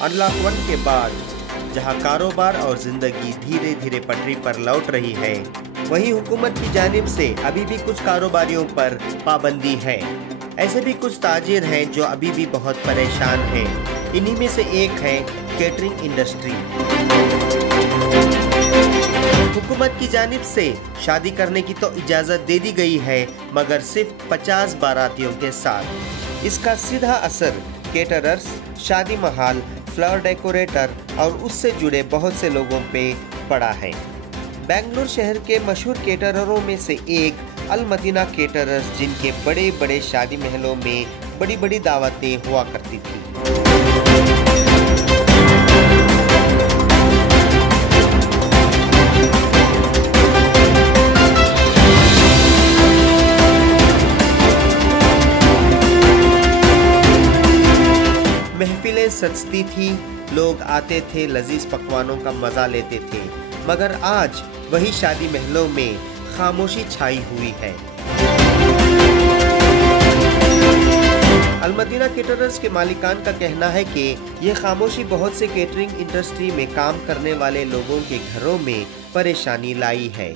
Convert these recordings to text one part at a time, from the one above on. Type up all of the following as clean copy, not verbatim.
Unlock 1 के बाद जहां कारोबार और जिंदगी धीरे धीरे पटरी पर लौट रही है, वहीं हुकूमत की जानिब से अभी भी कुछ कारोबारियों पर पाबंदी है। ऐसे भी कुछ ताजिर हैं जो अभी भी बहुत परेशान हैं। इन्हीं में से एक है केटरिंग इंडस्ट्री। हुकूमत की जानिब से शादी करने की तो इजाज़त दे दी गई है, मगर सिर्फ 50 बारातियों के साथ। इसका सीधा असर केटरर्स, शादी महाल, फ्लावर डेकोरेटर और उससे जुड़े बहुत से लोगों पे पड़ा है। बेंगलुरु शहर के मशहूर केटररों में से एक अल मदीना केटरर्स, जिनके बड़े बड़े शादी महलों में बड़ी बड़ी दावतें हुआ करती थी। महफिलें सजती थी, लोग आते थे, लजीज पकवानों का मजा लेते थे, मगर आज वही शादी महलों में खामोशी छाई हुई है। अल मदीना केटरर्स के मालिकान का कहना है कि ये खामोशी बहुत से केटरिंग इंडस्ट्री में काम करने वाले लोगों के घरों में परेशानी लाई है।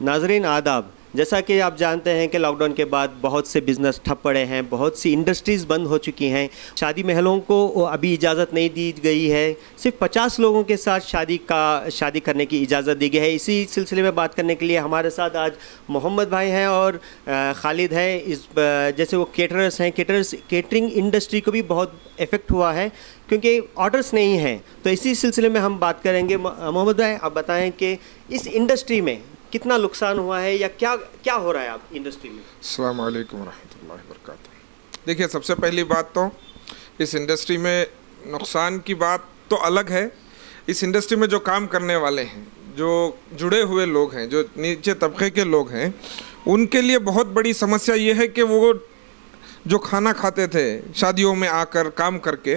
नाज़रीन आदाब, जैसा कि आप जानते हैं कि लॉकडाउन के बाद बहुत से बिज़नेस ठप पड़े हैं, बहुत सी इंडस्ट्रीज़ बंद हो चुकी हैं। शादी महलों को अभी इजाज़त नहीं दी गई है, सिर्फ 50 लोगों के साथ शादी करने की इजाज़त दी गई है। इसी सिलसिले में बात करने के लिए हमारे साथ आज मोहम्मद भाई हैं और खालिद हैं। जैसे वो केटरर्स हैं, केटरिंग इंडस्ट्री को भी बहुत इफ़ेक्ट हुआ है क्योंकि ऑर्डर्स नहीं हैं। तो इसी सिलसिले में हम बात करेंगे। मोहम्मद भाई, आप बताएँ कि इस इंडस्ट्री में कितना नुकसान हुआ है या क्या हो रहा है आप इंडस्ट्री में? अस्सलाम वालेकुम रहमतुल्लाहि व बरकातुहू। देखिए, सबसे पहली बात तो इस इंडस्ट्री में नुकसान की बात तो अलग है। इस इंडस्ट्री में जो काम करने वाले हैं, जो जुड़े हुए लोग हैं, जो नीचे तबके के लोग हैं, उनके लिए बहुत बड़ी समस्या ये है कि वो जो खाना खाते थे शादियों में आकर काम करके,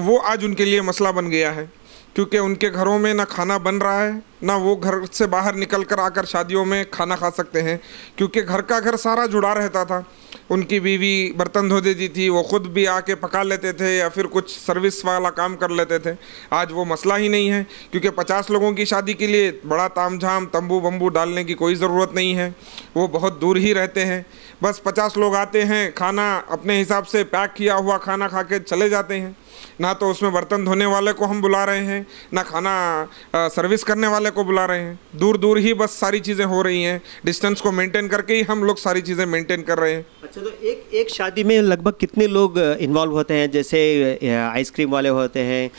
वो आज उनके लिए मसला बन गया है, क्योंकि उनके घरों में ना खाना बन रहा है, ना वो घर से बाहर निकल कर आकर शादियों में खाना खा सकते हैं, क्योंकि घर का घर सारा जुड़ा रहता था। उनकी बीवी बर्तन धो देती थी, वो ख़ुद भी आके पका लेते थे या फिर कुछ सर्विस वाला काम कर लेते थे। आज वो मसला ही नहीं है, क्योंकि 50 लोगों की शादी के लिए बड़ा तामझाम तंबू बम्बू डालने की कोई ज़रूरत नहीं है। वो बहुत दूर ही रहते हैं, बस 50 लोग आते हैं, खाना अपने हिसाब से पैक किया हुआ खाना खा के चले जाते हैं। ना तो उसमें बर्तन धोने वाले को हम बुला रहे हैं, ना खाना सर्विस करने वाले को बुला रहे हैं। दूर दूर ही बस सारी चीज़ें हो रही हैं, डिस्टेंस को मेंटेन करके ही हम लोग सारी चीज़ें मेंटेन कर रहे हैं। अच्छा, तो एक शादी में लगभग कितने लोग इन्वॉल्व होते हैं? जैसे आइसक्रीम वाले होते हैं,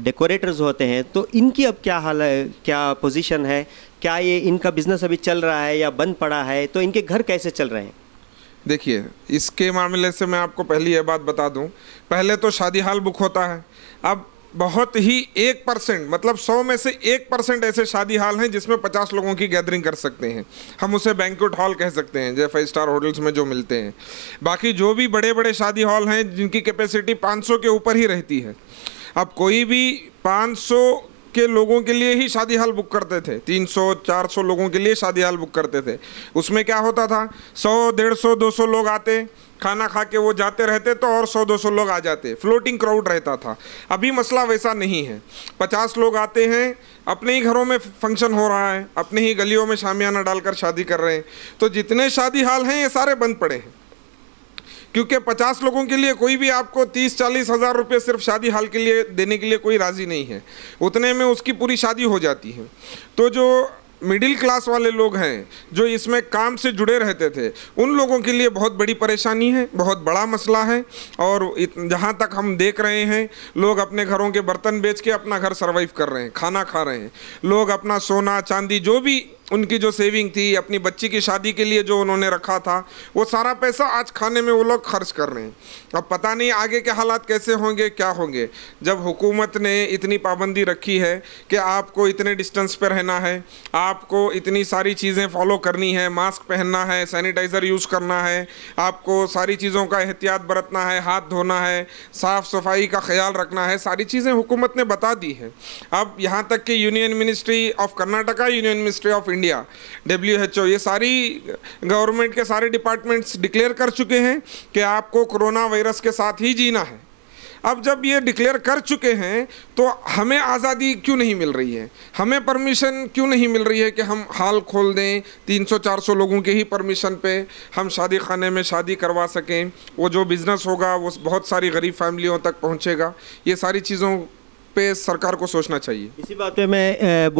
डेकोरेटर्स होते हैं, तो इनकी अब क्या हाल है, क्या पोजीशन है? क्या ये इनका बिजनेस अभी चल रहा है या बंद पड़ा है? तो इनके घर कैसे चल रहे हैं? देखिए, इसके मामले से मैं आपको पहली ये बात बता दूं, पहले तो शादी हाल बुक होता है। अब बहुत ही 1%, मतलब 100 में से 1% ऐसे शादी हाल हैं जिसमें 50 लोगों की गैदरिंग कर सकते हैं। हम उसे बैंक्वेट हॉल कह सकते हैं, जैसे 5 स्टार होटल्स में जो मिलते हैं। बाकी जो भी बड़े बड़े शादी हॉल हैं जिनकी कैपेसिटी 500 के ऊपर ही रहती है। अब कोई भी 500 के लोगों के लिए ही शादी हाल बुक करते थे, 300-400 लोगों के लिए शादी हाल बुक करते थे। उसमें क्या होता था, 100-150-200 लोग आते, खाना खा के वो जाते रहते, तो और 100-200 लोग आ जाते, फ्लोटिंग क्राउड रहता था। अभी मसला वैसा नहीं है। 50 लोग आते हैं, अपने ही घरों में फंक्शन हो रहा है, अपने ही गलियों में शामियाना डालकर शादी कर रहे हैं। तो जितने शादी हाल हैं ये सारे बंद पड़े हैं, क्योंकि 50 लोगों के लिए कोई भी आपको 30-40 हज़ार रुपये सिर्फ शादी हाल के लिए देने के लिए कोई राज़ी नहीं है। उतने में उसकी पूरी शादी हो जाती है। तो जो मिडिल क्लास वाले लोग हैं, जो इसमें काम से जुड़े रहते थे, उन लोगों के लिए बहुत बड़ी परेशानी है, बहुत बड़ा मसला है। और जहाँ तक हम देख रहे हैं, लोग अपने घरों के बर्तन बेच के अपना घर सर्वाइव कर रहे हैं, खाना खा रहे हैं। लोग अपना सोना चांदी, जो भी उनकी जो सेविंग थी, अपनी बच्ची की शादी के लिए जो उन्होंने रखा था, वो सारा पैसा आज खाने में वो लोग खर्च कर रहे हैं। अब पता नहीं आगे के हालात कैसे होंगे, क्या होंगे। जब हुकूमत ने इतनी पाबंदी रखी है कि आपको इतने डिस्टेंस पर रहना है, आपको इतनी सारी चीज़ें फॉलो करनी है, मास्क पहनना है, सैनिटाइज़र यूज़ करना है, आपको सारी चीज़ों का एहतियात बरतना है, हाथ धोना है, साफ़ सफाई का ख्याल रखना है, सारी चीज़ें हुकूमत ने बता दी है। अब यहाँ तक कि union ministry of Karnataka, union ministry of India, WHO, ये सारी गवर्नमेंट के सारे डिपार्टमेंट्स डिक्लेयर कर चुके हैं कि आपको कोरोना वायरस के साथ ही जीना है। अब जब ये डिक्लेयर कर चुके हैं तो हमें आज़ादी क्यों नहीं मिल रही है, हमें परमिशन क्यों नहीं मिल रही है कि हम हाल खोल दें, 300-400 लोगों के ही परमिशन पे हम शादी खाने में शादी करवा सकें, वो जो बिज़नेस होगा वो बहुत सारी गरीब फैमिलियों तक पहुंचेगा। ये सारी चीज़ों पे सरकार को सोचना चाहिए। इसी बात पे मैं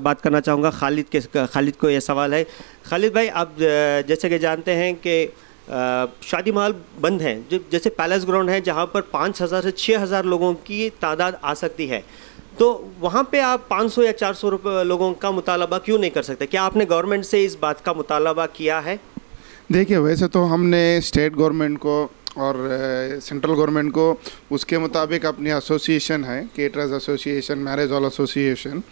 बात करना चाहूँगा। खालिद को ये सवाल है। खालिद भाई, आप जैसे कि जानते हैं कि शादी महल बंद हैं, जैसे पैलेस ग्राउंड है जहाँ पर 5,000 से 6,000 लोगों की तादाद आ सकती है, तो वहाँ पे आप 500 या 400 लोगों का मुतालबा क्यों नहीं कर सकते? क्या आपने गवर्नमेंट से इस बात का मुतालबा किया है? देखिए, वैसे तो हमने स्टेट गवर्नमेंट को और सेंट्रल गवर्नमेंट को उसके मुताबिक अपनी एसोसिएशन है, caterers association, marriage hall association,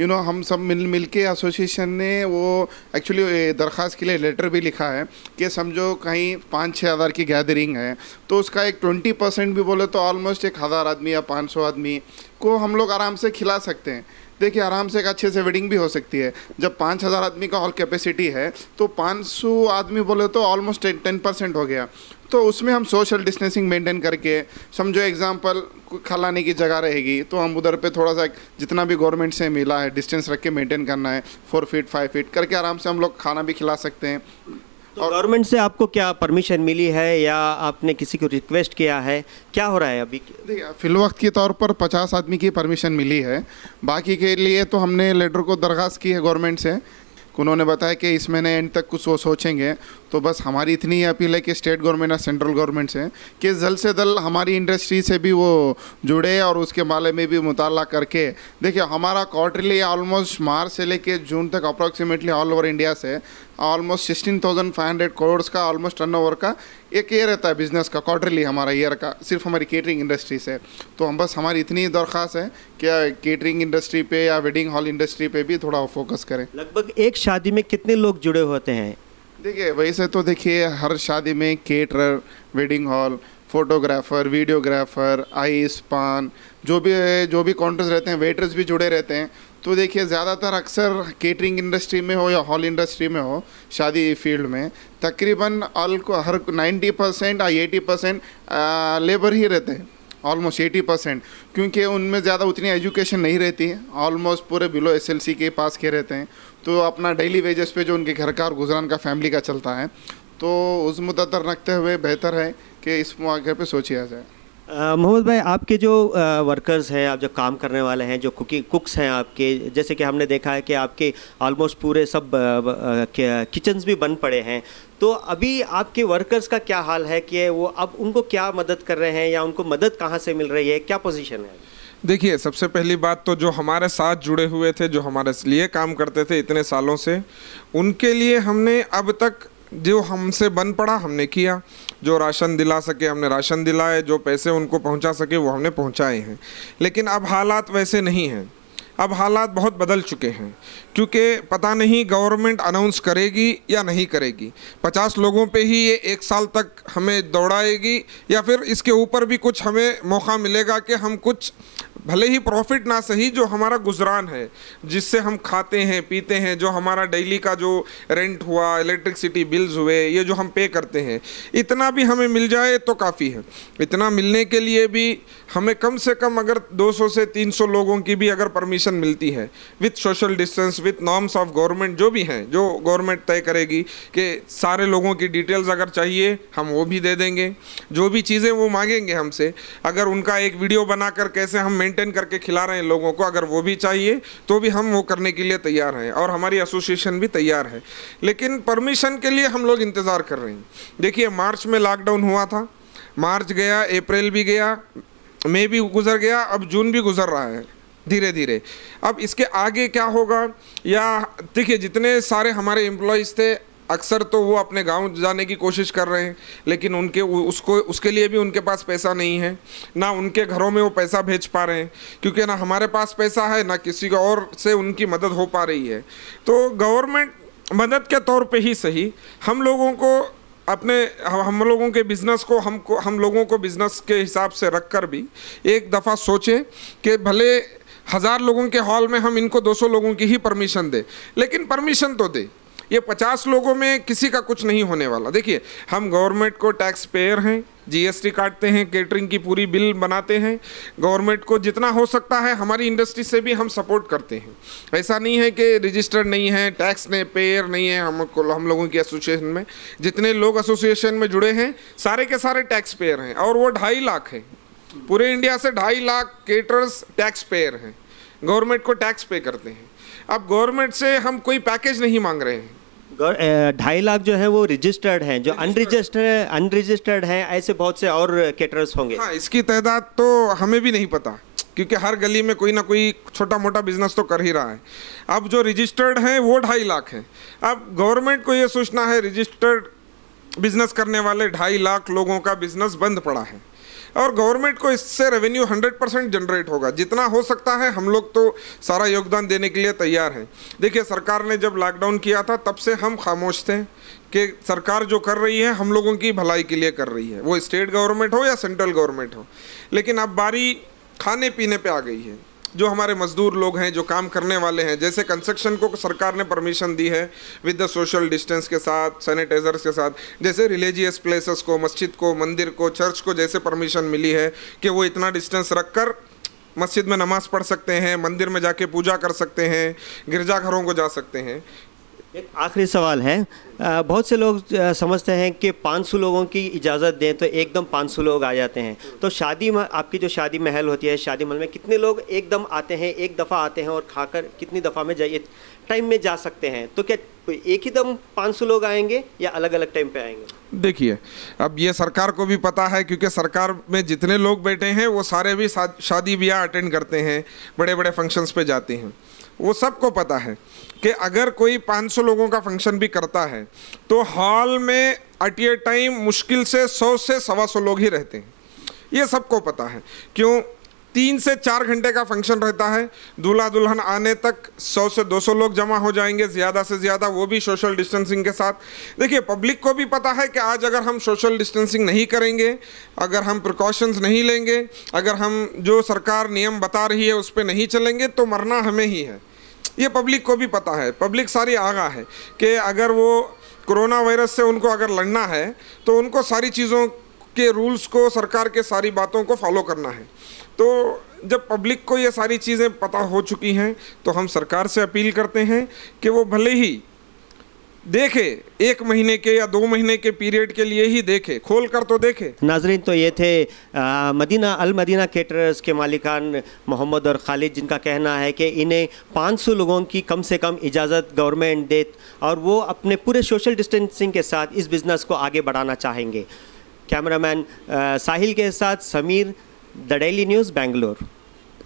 हम सब मिल के एसोसिएशन ने वो एक्चुअली दरख्वास्त के लिए लेटर भी लिखा है कि समझो कहीं 5-6 हज़ार की गैदरिंग है तो उसका एक 20% भी बोले तो ऑलमोस्ट 1,000 आदमी या 500 आदमी को हम लोग आराम से खिला सकते हैं। देखिए, आराम से एक अच्छे से वेडिंग भी हो सकती है। जब 5,000 आदमी का हॉल कैपेसिटी है तो 500 आदमी बोले तो ऑलमोस्ट 10% हो गया। तो उसमें हम सोशल डिस्टेंसिंग मेंटेन करके, समझो एग्जांपल खिलाने की जगह रहेगी तो हम उधर पे थोड़ा सा जितना भी गवर्नमेंट से मिला है डिस्टेंस रख के मेंटेन करना है, 4 फीट 5 फीट करके आराम से हम लोग खाना भी खिला सकते हैं। तो गवर्नमेंट से आपको क्या परमिशन मिली है या आपने किसी को रिक्वेस्ट किया है? क्या हो रहा है अभी? देखिए, फिलवक्त के तौर पर 50 आदमी की परमिशन मिली है। बाकी के लिए तो हमने लेटर को दरख्वास्त की है गवर्नमेंट से। उन्होंने बताया कि इस महीने एंड तक कुछ वो सोचेंगे। तो बस हमारी इतनी ही अपील है कि स्टेट गवर्नमेंट और सेंट्रल गवर्नमेंट से कि जल्द से जल्द हमारी इंडस्ट्री से भी वो जुड़े और उसके बारे में भी मुताला करके। देखिए, हमारा क्वार्टरली ऑलमोस्ट मार्च से लेके जून तक अप्रॉक्सीमेटली ऑल ओवर इंडिया से ऑलमोस्ट 16,500 करोड़ का ऑलमोस्ट टर्नओवर का एक ये रहता है बिजनेस का, क्वार्टरली हमारा ईयर का, सिर्फ हमारी केटरिंग इंडस्ट्री से। तो हम बस हमारी इतनी दरख्वास्त है कि केटरिंग इंडस्ट्री पे या वेडिंग हॉल इंडस्ट्री पे भी थोड़ा फोकस करें। लगभग एक शादी में कितने लोग जुड़े होते हैं? देखिए, वैसे तो देखिए हर शादी में caterer, wedding hall, photographer, videographer, ice पान, जो भी काउंटर्स रहते हैं, वेटर्स भी जुड़े रहते हैं। तो देखिए, ज़्यादातर अक्सर केटरिंग इंडस्ट्री में हो या हॉल इंडस्ट्री में हो, शादी फील्ड में तकरीबन हर 90% या 80% लेबर ही रहते हैं, ऑलमोस्ट 80%, क्योंकि उनमें ज़्यादा उतनी एजुकेशन नहीं रहती है, ऑलमोस्ट पूरे बिलो SLC के पास के रहते हैं। तो अपना डेली वेजेस पे जो उनके घर का और गुजरान का फैमिली का चलता है, तो उस मुद्दर रखते हुए बेहतर है कि इस मौके पे सोचा जाए। मोहम्मद भाई, आपके जो वर्कर्स हैं, आप जो काम करने वाले हैं, जो कुक्स हैं आपके, जैसे कि हमने देखा है कि आपके ऑलमोस्ट पूरे सब किचन्स भी बन पड़े हैं, तो अभी आपके वर्कर्स का क्या हाल है कि वो अब उनको क्या मदद कर रहे हैं या उनको मदद कहाँ से मिल रही है, क्या पोजीशन है? देखिए, सबसे पहली बात तो जो हमारे साथ जुड़े हुए थे, जो हमारे लिए काम करते थे इतने सालों से, उनके लिए हमने अब तक जो हमसे बन पड़ा हमने किया। जो राशन दिला सके हमने राशन दिलाए, जो पैसे उनको पहुंचा सके वो हमने पहुंचाए हैं। लेकिन अब हालात वैसे नहीं हैं, अब हालात बहुत बदल चुके हैं, क्योंकि पता नहीं गवर्नमेंट अनाउंस करेगी या नहीं करेगी। 50 लोगों पे ही ये 1 साल तक हमें दौड़ाएगी या फिर इसके ऊपर भी कुछ हमें मौका मिलेगा कि हम कुछ भले ही प्रॉफिट ना सही, जो हमारा गुजरान है, जिससे हम खाते हैं पीते हैं, जो हमारा डेली का जो रेंट हुआ, इलेक्ट्रिसिटी बिल्स हुए, ये जो हम पे करते हैं, इतना भी हमें मिल जाए तो काफ़ी है। इतना मिलने के लिए भी हमें कम से कम अगर 200 से 300 लोगों की भी अगर परमिशन मिलती है, with social distance, with norms of government जो भी हैं, जो गवर्नमेंट तय करेगी कि सारे लोगों की डिटेल्स अगर चाहिए हम वो भी दे देंगे। जो भी चीज़ें वो मांगेंगे हमसे, अगर उनका एक वीडियो बनाकर कैसे हम मेंटेन करके खिला रहे हैं लोगों को, अगर वो भी चाहिए तो भी हम वो करने के लिए तैयार हैं और हमारी एसोसिएशन भी तैयार है। लेकिन परमिशन के लिए हम लोग इंतज़ार कर रहे हैं। देखिए, मार्च में लॉकडाउन हुआ था, मार्च गया, अप्रैल भी गया, मई भी गुजर गया, अब जून भी गुजर रहा है धीरे धीरे। अब इसके आगे क्या होगा, या देखिए जितने सारे हमारे एम्प्लॉयज़ थे अक्सर तो वो अपने गांव जाने की कोशिश कर रहे हैं, लेकिन उसके लिए भी उनके पास पैसा नहीं है, ना उनके घरों में वो पैसा भेज पा रहे हैं, क्योंकि ना हमारे पास पैसा है ना किसी को और से उनकी मदद हो पा रही है। तो गवर्नमेंट मदद के तौर पे ही सही हम लोगों के बिज़नेस को हम लोगों को बिज़नेस के हिसाब से रख कर भी एक दफ़ा सोचें कि भले 1000 लोगों के हॉल में हम इनको 200 लोगों की ही परमिशन दे, लेकिन परमिशन तो दे। ये 50 लोगों में किसी का कुछ नहीं होने वाला। देखिए, हम गवर्नमेंट को टैक्स पेयर हैं, जीएसटी काटते हैं, केटरिंग की पूरी बिल बनाते हैं, गवर्नमेंट को जितना हो सकता है हमारी इंडस्ट्री से भी हम सपोर्ट करते हैं। ऐसा नहीं है कि रजिस्टर्ड नहीं है, टैक्स ने पेयर नहीं है। हम लोगों की एसोसिएशन में जितने लोग एसोसिएशन में जुड़े हैं सारे के सारे टैक्स पेयर हैं, और वो 2.5 लाख है। पूरे इंडिया से 2.5 लाख केटरर्स टैक्स पेयर हैं, गवर्नमेंट को टैक्स पे करते हैं। अब गवर्नमेंट से हम कोई पैकेज नहीं मांग रहे हैं। 2.5 लाख जो है वो रजिस्टर्ड हैं, जो अनरजिस्टर्ड हैं, ऐसे बहुत से और केटरर्स होंगे। हाँ, इसकी तादाद तो हमें भी नहीं पता, क्योंकि हर गली में कोई ना कोई छोटा मोटा बिजनेस तो कर ही रहा है। अब जो रजिस्टर्ड हैं वो 2.5 लाख हैं। अब गवर्नमेंट को ये सोचना है, रजिस्टर्ड बिजनेस करने वाले 2.5 लाख लोगों का बिजनेस बंद पड़ा है, और गवर्नमेंट को इससे रेवेन्यू 100% जनरेट होगा। जितना हो सकता है हम लोग तो सारा योगदान देने के लिए तैयार हैं। देखिए, सरकार ने जब लॉकडाउन किया था तब से हम खामोश थे कि सरकार जो कर रही है हम लोगों की भलाई के लिए कर रही है, वो स्टेट गवर्नमेंट हो या सेंट्रल गवर्नमेंट हो। लेकिन अब बारी खाने पीने पे आ गई है। जो हमारे मजदूर लोग हैं, जो काम करने वाले हैं, जैसे कंस्ट्रक्शन को सरकार ने परमिशन दी है विद द सोशल डिस्टेंस के साथ, सैनिटाइजर्स के साथ, जैसे रिलीजियस प्लेसेस को, मस्जिद को, मंदिर को, चर्च को जैसे परमिशन मिली है कि वो इतना डिस्टेंस रखकर मस्जिद में नमाज़ पढ़ सकते हैं, मंदिर में जाके पूजा कर सकते हैं, गिरजाघरों को जा सकते हैं। एक आखिरी सवाल है, बहुत से लोग समझते हैं कि 500 लोगों की इजाज़त दें तो एकदम 500 लोग आ जाते हैं। तो आपकी जो शादी महल होती है, शादी महल में कितने लोग एकदम आते हैं, एक दफ़ा आते हैं और खाकर कितनी दफ़ा में जाइए टाइम में जा सकते हैं? तो क्या एक ही दम 500 लोग आएंगे या अलग अलग टाइम पे आएंगे? देखिए, अब ये सरकार को भी पता है, क्योंकि सरकार में जितने लोग बैठे हैं वो सारे भी शादी ब्याह अटेंड करते हैं, बड़े बड़े फंक्शंस पे जाते हैं। वो सबको पता है कि अगर कोई 500 लोगों का फंक्शन भी करता है तो हॉल में एट ए टाइम मुश्किल से 100 से 125 लोग ही रहते हैं। ये सबको पता है। क्यों? 3 से 4 घंटे का फंक्शन रहता है, दूल्हा दुल्हन आने तक 100 से 200 लोग जमा हो जाएंगे, ज़्यादा से ज़्यादा, वो भी सोशल डिस्टेंसिंग के साथ। देखिए, पब्लिक को भी पता है कि आज अगर हम सोशल डिस्टेंसिंग नहीं करेंगे, अगर हम प्रिकॉशंस नहीं लेंगे, अगर हम जो सरकार नियम बता रही है उस पर नहीं चलेंगे तो मरना हमें ही है। ये पब्लिक को भी पता है। पब्लिक सारी आगाह है कि अगर वो कोरोना वायरस से उनको अगर लड़ना है तो उनको सारी चीज़ों के रूल्स को, सरकार के सारी बातों को फॉलो करना है। तो जब पब्लिक को ये सारी चीज़ें पता हो चुकी हैं तो हम सरकार से अपील करते हैं कि वो भले ही देखे, 1 महीने के या 2 महीने के पीरियड के लिए ही देखे, खोल कर तो देखे। नाजरीन, तो ये थे अल मदीना केटरर्स के मालिकान मोहम्मद और खालिद, जिनका कहना है कि इन्हें 500 लोगों की कम से कम इजाज़त गवर्नमेंट दे और वो अपने पूरे सोशल डिस्टेंसिंग के साथ इस बिज़नेस को आगे बढ़ाना चाहेंगे। कैमरामैन साहिल के साथ Sameer, the daily news, Bangalore.